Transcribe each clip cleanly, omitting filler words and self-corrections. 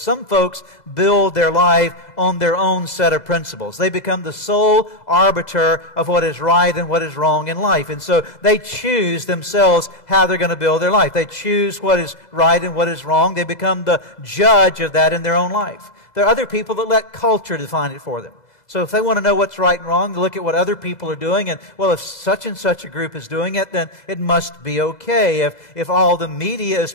Some folks build their life on their own set of principles. They become the sole arbiter of what is right and what is wrong in life. And so they choose themselves how they're going to build their life. They choose what is right and what is wrong. They become the judge of that in their own life. There are other people that let culture define it for them. So if they want to know what's right and wrong, they look at what other people are doing, and, well, if such and such a group is doing it, then it must be okay. If all the media is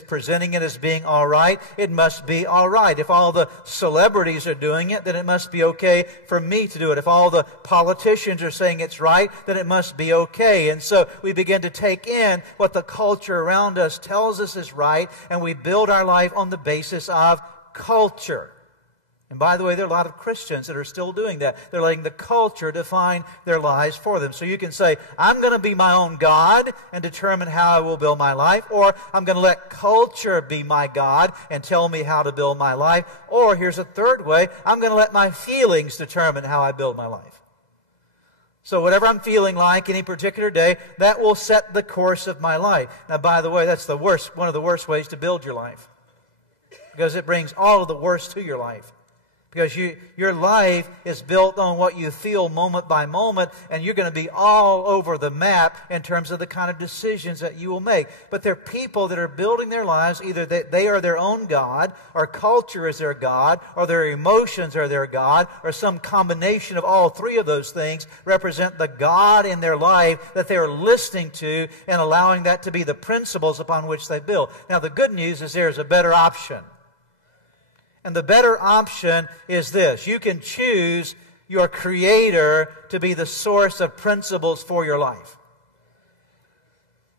presenting it as being all right, it must be all right. If all the celebrities are doing it, then it must be okay for me to do it. If all the politicians are saying it's right, then it must be okay. And so we begin to take in what the culture around us tells us is right, and we build our life on the basis of culture. And by the way, there are a lot of Christians that are still doing that. They're letting the culture define their lives for them. So you can say, I'm going to be my own God and determine how I will build my life. Or I'm going to let culture be my God and tell me how to build my life. Or here's a third way, I'm going to let my feelings determine how I build my life. So whatever I'm feeling like any particular day, that will set the course of my life. Now, by the way, that's one of the worst ways to build your life, because it brings all of the worst to your life. Because your life is built on what you feel moment by moment, and you're going to be all over the map in terms of the kind of decisions that you will make. But there are people that are building their lives, either they are their own God, or culture is their God, or their emotions are their God, or some combination of all three of those things represent the God in their life that they are listening to and allowing that to be the principles upon which they build. Now, the good news is there's a better option. And the better option is this. You can choose your Creator to be the source of principles for your life.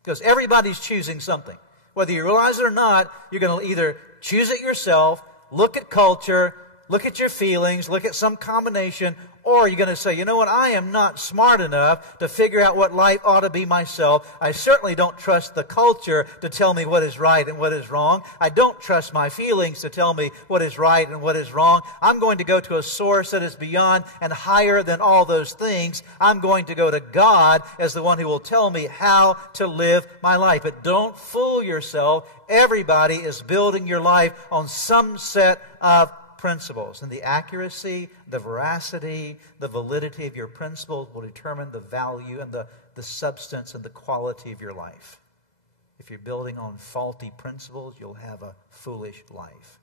Because everybody's choosing something. Whether you realize it or not, you're going to either choose it yourself, look at culture, look at your feelings, look at some combination, or you're going to say, you know what, I am not smart enough to figure out what life ought to be myself. I certainly don't trust the culture to tell me what is right and what is wrong. I don't trust my feelings to tell me what is right and what is wrong. I'm going to go to a source that is beyond and higher than all those things. I'm going to go to God as the one who will tell me how to live my life. But don't fool yourself. Everybody is building your life on some set of principles, and the accuracy, the veracity, the validity of your principles will determine the value and the substance and the quality of your life. If you're building on faulty principles, you'll have a foolish life.